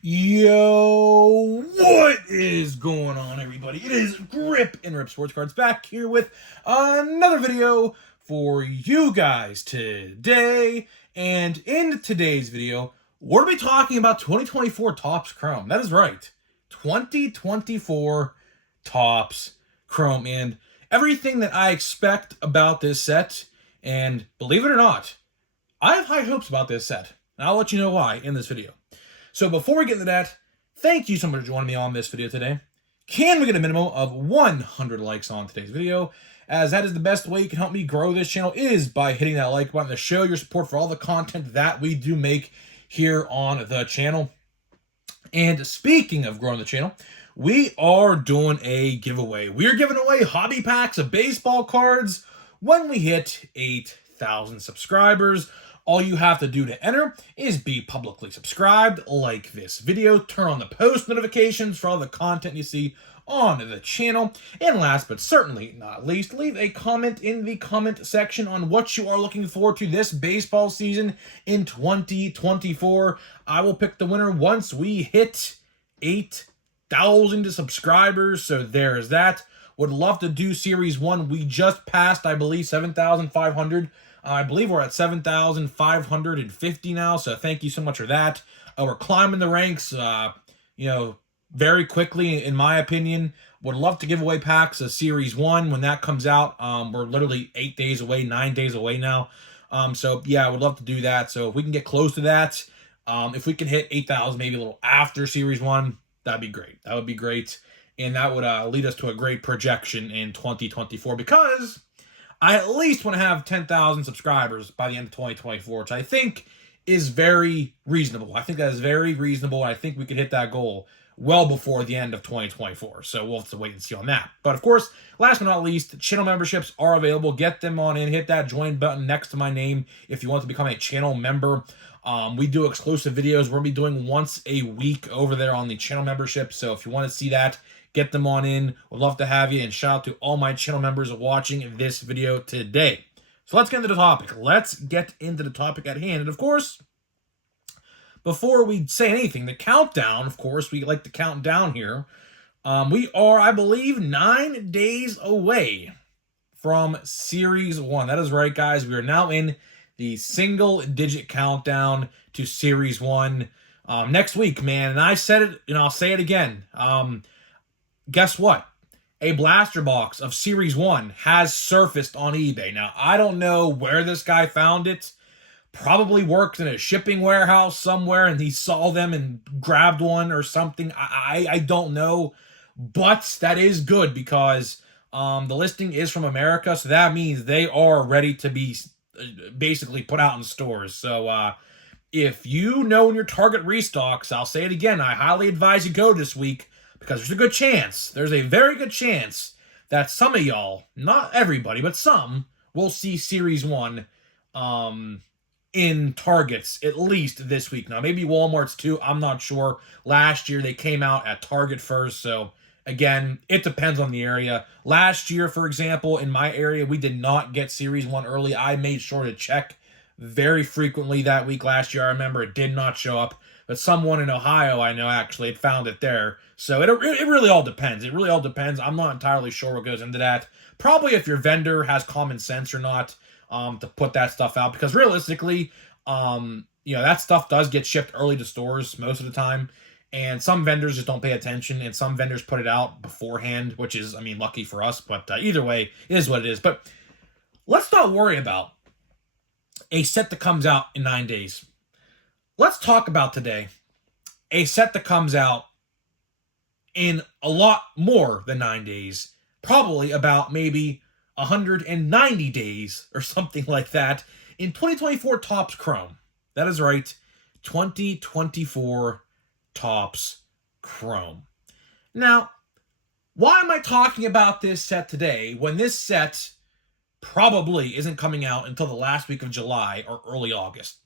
Yo, what is going on, everybody? It is Grip and Rip Sports Cards back here with another video for you guys today. And in today's video, we're going to be talking about 2024 Topps Chrome. That is right, 2024 Topps Chrome. And everything that I expect about this set, and believe it or not, I have high hopes about this set. And I'll let you know why in this video. So before we get into that, thank you so much for joining me on this video today. Can we get a minimum of 100 likes on today's video? As that is the best way you can help me grow this channel, is by hitting that like button to show your support for all the content that we do make here on the channel. And speaking of growing the channel, we are doing a giveaway. We're giving away hobby packs of baseball cards when we hit 8,000 subscribers. All you have to do to enter is be publicly subscribed, like this video, turn on the post notifications for all the content you see on the channel, and last but certainly not least, leave a comment in the comment section on what you are looking forward to this baseball season in 2024. I will pick the winner once we hit 8,000 subscribers, so there's that. Would love to do Series 1. We just passed, I believe, 7,500. I believe we're at 7,550 now, so thank you so much for that. We're climbing the ranks, very quickly, in my opinion. Would love to give away packs of Series 1 when that comes out. We're literally 8 days away, 9 days away now. So, yeah, I would love to do that. So, if we can get close to that, if we can hit 8,000 maybe a little after Series 1, that'd be great. That would be great. And that would lead us to a great projection in 2024, because I at least want to have 10,000 subscribers by the end of 2024, which I think is very reasonable. I think that is very reasonable. I think we could hit that goal well before the end of 2024. So we'll have to wait and see on that. But of course, last but not least, channel memberships are available. Get them on in. Hit that join button next to my name if you want to become a channel member. We do exclusive videos. We're going to be doing once a week over there on the channel membership. So if you want to see that, get them on in. Would love to have you, and shout out to all my channel members watching this video today. So let's get into the topic. Let's get into the topic at hand. And of course, before we say anything, the countdown, of course, we like to count down here. We are, I believe, 9 days away from Series 1. That is right, guys. We are now in the single-digit countdown to Series 1 next week, man. And I said it, and I'll say it again. Guess what? A blaster box of Series 1 has surfaced on eBay. Now, I don't know where this guy found it. Probably worked in a shipping warehouse somewhere and he saw them and grabbed one or something. I don't know. But that is good, because the listing is from America, so that means they are ready to be basically put out in stores. So if you know in your Target restocks, I'll say it again, I highly advise you go this week, because there's a good chance, there's a very good chance that some of y'all, not everybody, but some, will see Series 1 in Targets at least this week. Now, maybe Walmart's too, I'm not sure. Last year, they came out at Target first, so again, it depends on the area. Last year, for example, in my area, we did not get Series 1 early. I made sure to check very frequently that week last year. I remember it did not show up, but someone in Ohio, I know, actually had found it there. So it really all depends. It really all depends. I'm not entirely sure what goes into that. Probably if your vendor has common sense or not to put that stuff out. Because realistically, that stuff does get shipped early to stores most of the time. And some vendors just don't pay attention. And some vendors put it out beforehand, which is, lucky for us. But either way, it is what it is. But let's not worry about a set that comes out in 9 days. Let's talk about today a set that comes out in a lot more than 9 days, probably about maybe 190 days or something like that, in 2024 Topps Chrome. That is right, 2024 Topps Chrome. Now, why am I talking about this set today when this set probably isn't coming out until the last week of July or early August?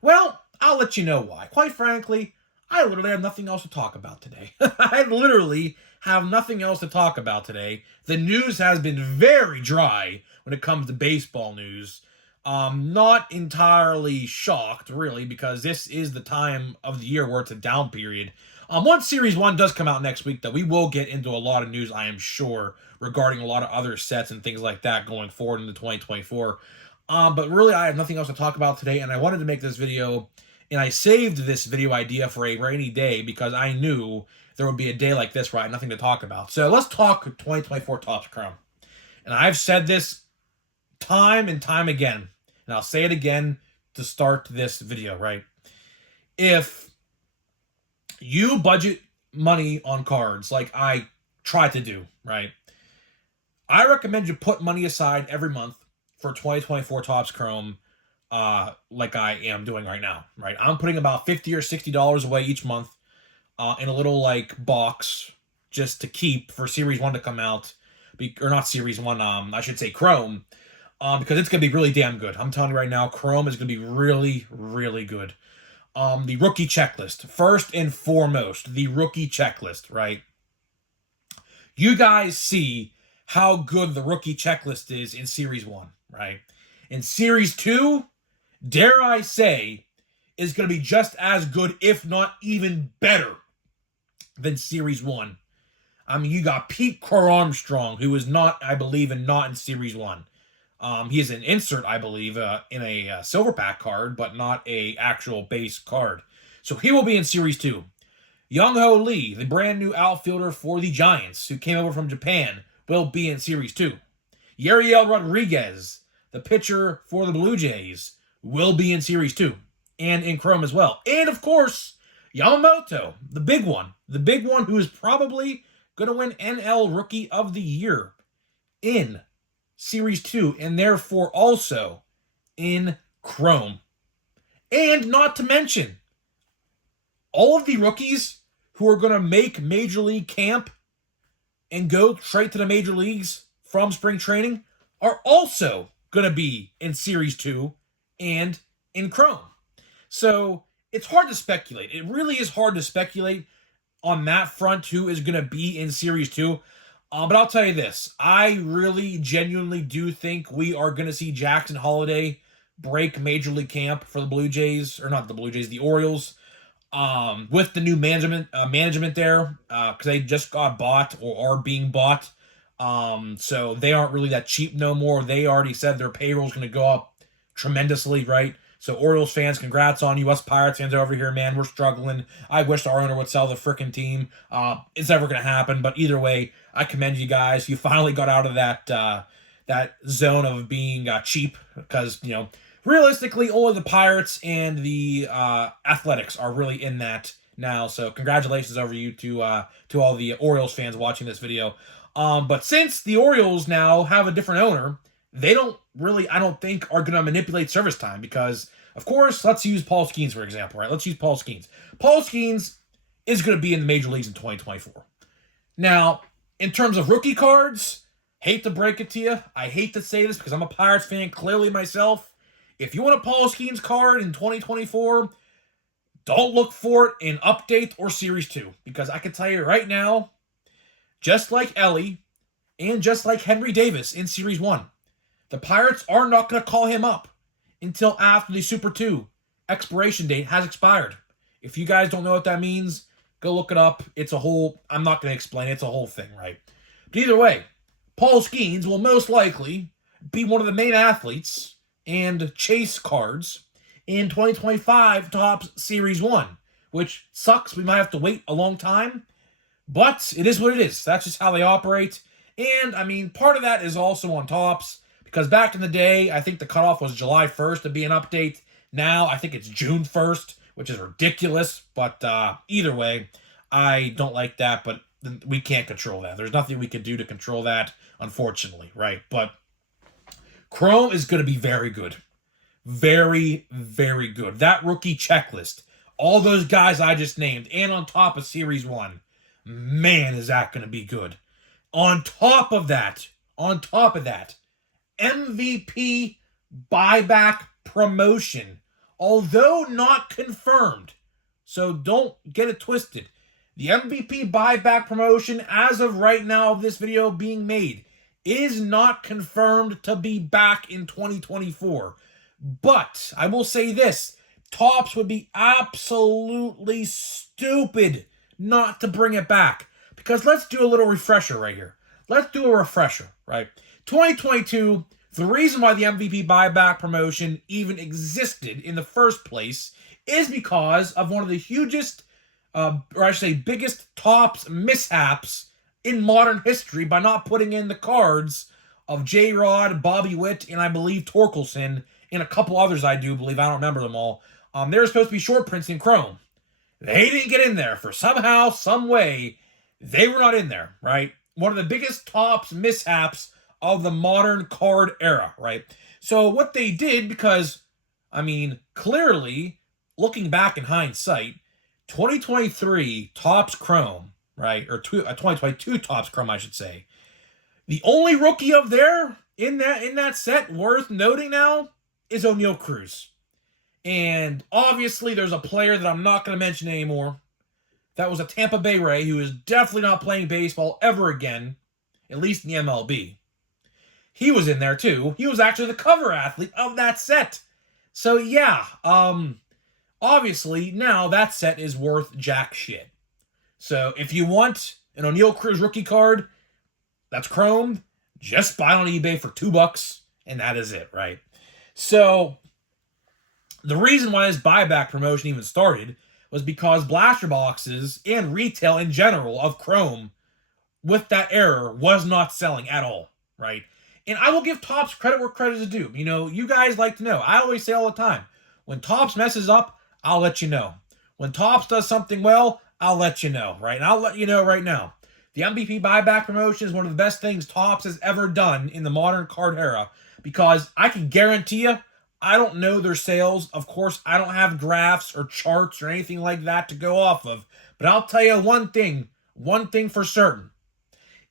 Well, I'll let you know why. Quite frankly, I literally have nothing else to talk about today. I literally have nothing else to talk about today. The news has been very dry when it comes to baseball news. Not entirely shocked, really, because this is the time of the year where it's a down period. Once Series 1 does come out next week, though, we will get into a lot of news, I am sure, regarding a lot of other sets and things like that going forward into 2024. But really, I have nothing else to talk about today, and I wanted to make this video, and I saved this video idea for a rainy day because I knew there would be a day like this where I had nothing to talk about. So let's talk 2024 Topps Chrome. And I've said this time and time again, and I'll say it again to start this video, right? If you budget money on cards like I try to do, right? I recommend you put money aside every month for 2024 Topps Chrome, like I am doing right now, right? I'm putting about $50 or $60 away each month in a little like box just to keep for Series 1 to come out, or not Series 1, I should say Chrome, because it's going to be really damn good. I'm telling you right now, Chrome is going to be really, really good. The rookie checklist. First and foremost, the rookie checklist, right? You guys see how good the rookie checklist is in Series 1, right? In Series 2, dare I say, is going to be just as good, if not even better, than Series 1. I mean, you got Pete Crow Armstrong, who is not, I believe, not in Series 1. He is an insert, I believe, in a silver pack card, but not a actual base card. So he will be in Series 2. Young-Ho Lee, the brand new outfielder for the Giants, who came over from Japan, will be in Series 2. Yariel Rodriguez, the pitcher for the Blue Jays, will be in Series 2. And in Chrome as well. And, of course, Yamamoto, the big one who is probably going to win NL Rookie of the Year in Series 2, and therefore also in Chrome. And not to mention, all of the rookies who are going to make Major League Camp and go straight to the Major Leagues from spring training are also going to be in Series 2 and in Chrome. So it's hard to speculate. It really is hard to speculate on that front who is going to be in Series 2. But I'll tell you this. I really genuinely do think we are going to see Jackson Holliday break Major League Camp for the Blue Jays, or not the Blue Jays, the Orioles, with the new management there, because they just got bought or are being bought. So they aren't really that cheap no more. They already said their payroll is going to go up tremendously, right? So Orioles fans, congrats on you. Us Pirates fans over here, man, we're struggling. I wish our owner would sell the frickin' team. It's never going to happen, but either way, I commend you guys. You finally got out of that zone of being cheap, because, you know, realistically, only the Pirates and the Athletics are really in that now. So congratulations over you to all the Orioles fans watching this video. But since the Orioles now have a different owner, they don't really, I don't think, are going to manipulate service time because, of course, let's use Paul Skeens, for example, right? Let's use Paul Skeens. Paul Skeens is going to be in the major leagues in 2024. Now, in terms of rookie cards, hate to break it to you. I hate to say this because I'm a Pirates fan clearly myself. If you want a Paul Skeens card in 2024, don't look for it in Update or Series 2 because I can tell you right now, just like Ellie and just like Henry Davis in Series 1, the Pirates are not going to call him up until after the Super 2 expiration date has expired. If you guys don't know what that means, go look it up. It's a whole, I'm not going to explain it. It's a whole thing, right? But either way, Paul Skeens will most likely be one of the main athletes and chase cards in 2025 Topps Series 1, which sucks. We might have to wait a long time, but it is what it is. That's just how they operate. And, I mean, part of that is also on Topps, because back in the day, I think the cutoff was July 1st to be an update. Now, I think it's June 1st, which is ridiculous. But either way, I don't like that, but we can't control that. There's nothing we can do to control that, unfortunately, right? But Chrome is going to be very good. Very, very good. That rookie checklist, all those guys I just named, and on top of Series 1, man, is that going to be good. On top of that, MVP buyback promotion, although not confirmed, so don't get it twisted. The MVP buyback promotion, as of right now of this video being made, is not confirmed to be back in 2024. But I will say this, Topps would be absolutely stupid not to bring it back. Because let's do a little refresher right here. Let's do a refresher, right? 2022, the reason why the MVP buyback promotion even existed in the first place is because of one of the hugest, or I should say biggest Topps mishaps in modern history by not putting in the cards of J-Rod, Bobby Witt, and I believe Torkelson, and a couple others I do believe. I don't remember them all. They were supposed to be short prints in Chrome. They didn't get in there. For somehow, some way, they were not in there, right? One of the biggest Topps mishaps of the modern card era, right? So what they did, because, I mean, clearly, looking back in hindsight, 2023 Topps Chrome, right? Or 2022 Topps Chrome, I should say. The only rookie of there in that set worth noting now is O'Neal Cruz. And obviously there's a player that I'm not going to mention anymore. That was a Tampa Bay Ray who is definitely not playing baseball ever again, at least in the MLB. He was in there too. He was actually the cover athlete of that set. So yeah, obviously now that set is worth jack shit. So if you want an O'Neal Cruz rookie card that's chromed, just buy it on eBay for $2, and that is it, right? So the reason why this buyback promotion even started was because blaster boxes and retail in general of Chrome with that error was not selling at all, right? And I will give Topps credit where credit is due. You know, you guys like to know. I always say all the time, when Topps messes up, I'll let you know. When Topps does something well, I'll let you know, right? And I'll let you know right now. The MVP buyback promotion is one of the best things Topps has ever done in the modern card era, because I can guarantee you, I don't know their sales. Of course, I don't have graphs or charts or anything like that to go off of. But I'll tell you one thing for certain,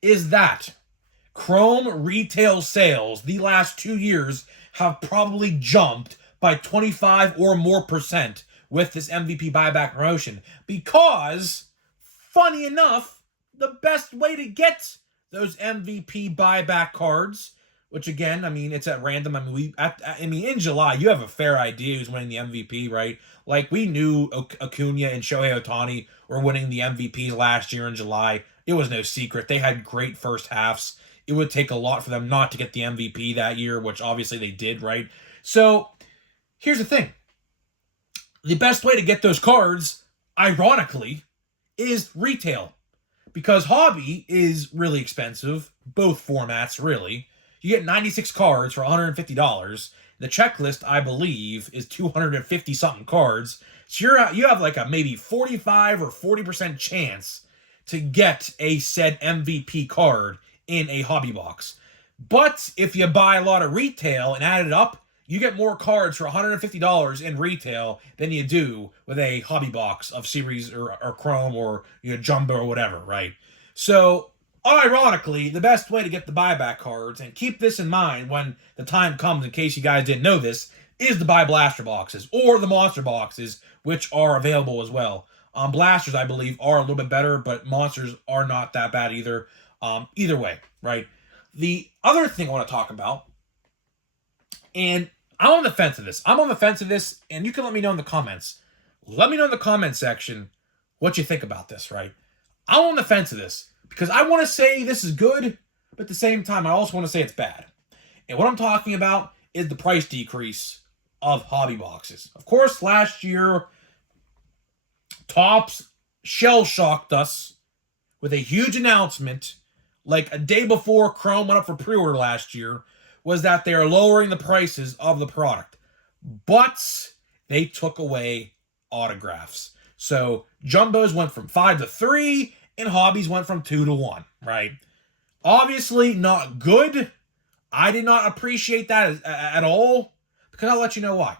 is that Chrome retail sales the last 2 years have probably jumped by 25 or more % with this MVP buyback promotion. Because, funny enough, the best way to get those MVP buyback cards, which again, I mean, it's at random. I mean, in July, you have a fair idea who's winning the MVP, right? Like, we knew Acuna and Shohei Ohtani were winning the MVPs last year in July. It was no secret. They had great first halves. It would take a lot for them not to get the MVP that year, which obviously they did, right? So, here's the thing. The best way to get those cards, ironically, is retail. Because hobby is really expensive. Both formats, really. You get 96 cards for $150. The checklist, I believe, is 250-something cards. So you have like a maybe 45 or 40% chance to get a said MVP card in a hobby box. But if you buy a lot of retail and add it up, you get more cards for $150 in retail than you do with a hobby box of series or Chrome or jumbo or whatever, right? So, ironically, the best way to get the buyback cards, and keep this in mind when the time comes in case you guys didn't know this, is to buy blaster boxes or the monster boxes, which are available as well. Blasters, I believe, are a little bit better, but monsters are not that bad either. Either way, right? The other thing I want to talk about, and I'm on the fence of this. And you can let me know in the comments. Let me know in the comment section what you think about this, right? I'm on the fence of this because I want to say this is good, but at the same time, I also want to say it's bad. And what I'm talking about is the price decrease of hobby boxes. Of course, last year, Topps shell-shocked us with a huge announcement, like a day before Chrome went up for pre-order last year, was that they are lowering the prices of the product. But they took away autographs. So jumbos went from 5 to 3, and hobbies went from 2 to 1, right? Obviously not good. I did not appreciate that at all, because I'll let you know why.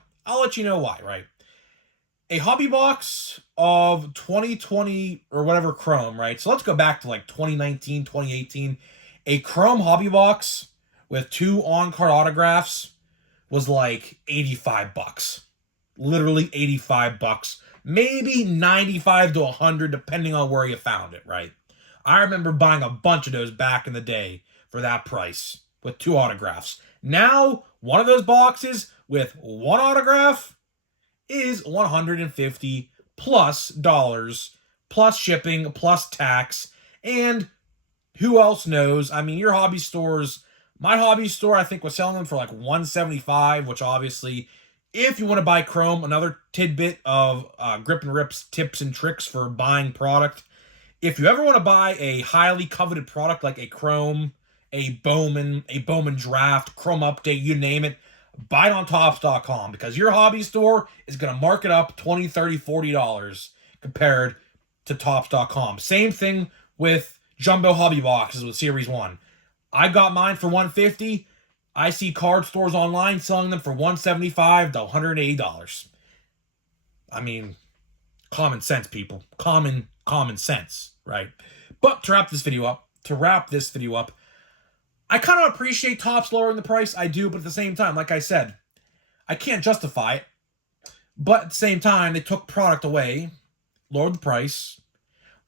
Right? A hobby box of 2020 or whatever Chrome, right? So let's go back to like 2019, 2018. A Chrome hobby box with 2 on-card autographs was like $85. Literally $85. Maybe 95 to 100, depending on where you found it, right? I remember buying a bunch of those back in the day for that price with 2 autographs. Now, one of those boxes with one autograph is $150 plus plus shipping plus tax. And who else knows? I mean, your hobby stores, my hobby store, I think was selling them for like $175, which obviously, if you want to buy Chrome, another tidbit of Grip and Rip's tips and tricks for buying product. If you ever want to buy a highly coveted product like a Chrome, a Bowman Draft, Chrome Update, you name it, buy it on Topps.com, because your hobby store is going to mark it up $20, $30, $40 compared to Topps.com. Same thing with jumbo hobby boxes with Series 1. I got mine for $150. I see card stores online selling them for $175 to $180. I mean, common sense, people. Common sense, right? But to wrap this video up, I kind of appreciate Topps lowering the price. I do, but at the same time, like I said, I can't justify it. But at the same time, they took product away, lowered the price.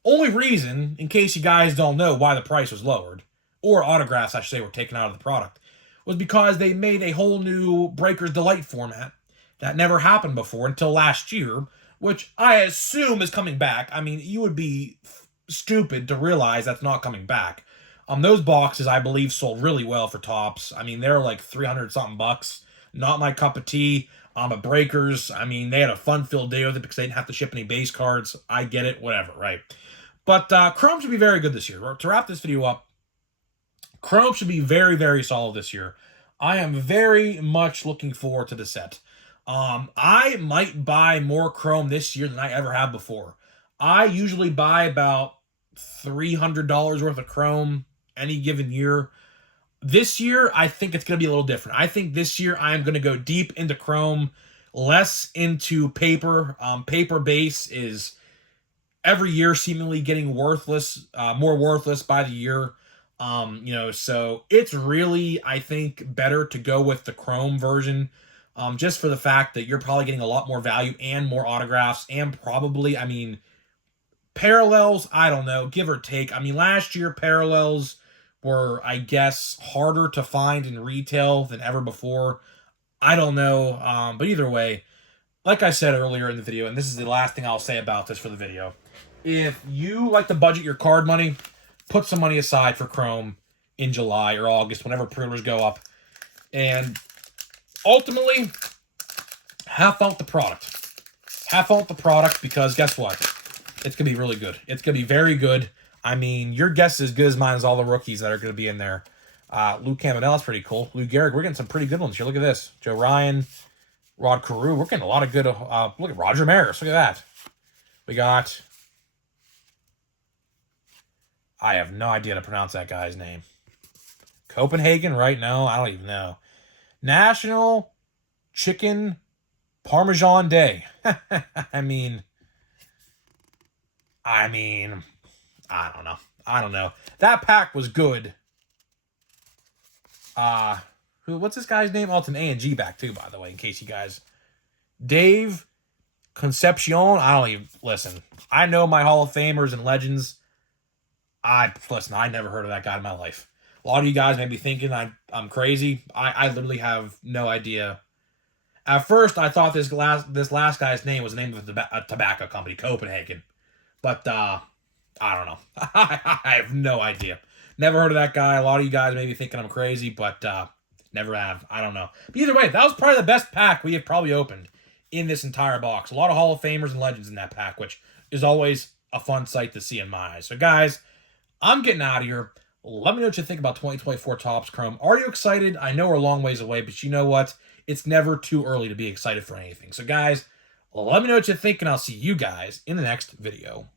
Only reason, in case you guys don't know why the price was lowered, or autographs, I should say, were taken out of the product, was because they made a whole new Breaker's Delight format that never happened before until last year, which I assume is coming back. I mean, you would be stupid to realize that's not coming back. Those boxes, I believe, sold really well for Topps. I mean, they're like 300-something bucks. Not my cup of tea. At Breakers, I mean, they had a fun-filled day with it because they didn't have to ship any base cards. I get it, whatever, right? But Chrome should be very good this year. To wrap this video up, Chrome should be very, very solid this year. I am very much looking forward to the set. I might buy more Chrome this year than I ever have before. I usually buy about $300 worth of Chrome any given year. This year, I think it's going to be a little different. I think this year I'm going to go deep into Chrome, less into paper. Paper base is every year seemingly getting worthless, more worthless by the year. So it's really, I think, better to go with the Chrome version, just for the fact that you're probably getting a lot more value and more autographs, and probably, I mean, parallels, I don't know, give or take. I mean, last year parallels were, I guess, harder to find in retail than ever before. I don't know, but either way, like I said earlier in the video, and this is the last thing I'll say about this for the video, if you like to budget your card money, put some money aside for Chrome in July or August, whenever pre-orders go up, and ultimately, have fun with the product. Have fun with the product, because guess what? It's going to be really good. It's going to be very good. I mean, your guess is as good as mine as all the rookies that are going to be in there. Luke Campanella's pretty cool. Lou Gehrig, we're getting some pretty good ones here. Look at this. Joe Ryan, Rod Carew. We're getting a lot of good... look at Roger Maris. Look at that. We got... I have no idea how to pronounce that guy's name. Copenhagen, right? No, I don't even know. National Chicken Parmesan Day. I mean, I don't know. That pack was good. What's this guy's name? Oh, it's an A and G back too, by the way, in case you guys. Dave Concepcion. I don't even listen. I know my Hall of Famers and legends. I never heard of that guy in my life. A lot of you guys may be thinking I'm crazy. I literally have no idea. At first, I thought this last guy's name was the name of a tobacco company, Copenhagen. But, I don't know. I have no idea. Never heard of that guy. A lot of you guys may be thinking I'm crazy, but never have. I don't know. But either way, that was probably the best pack we have probably opened in this entire box. A lot of Hall of Famers and legends in that pack, which is always a fun sight to see in my eyes. So, guys, I'm getting out of here. Let me know what you think about 2024 Topps Chrome. Are you excited? I know we're a long ways away, but you know what? It's never too early to be excited for anything. So, guys, let me know what you think, and I'll see you guys in the next video.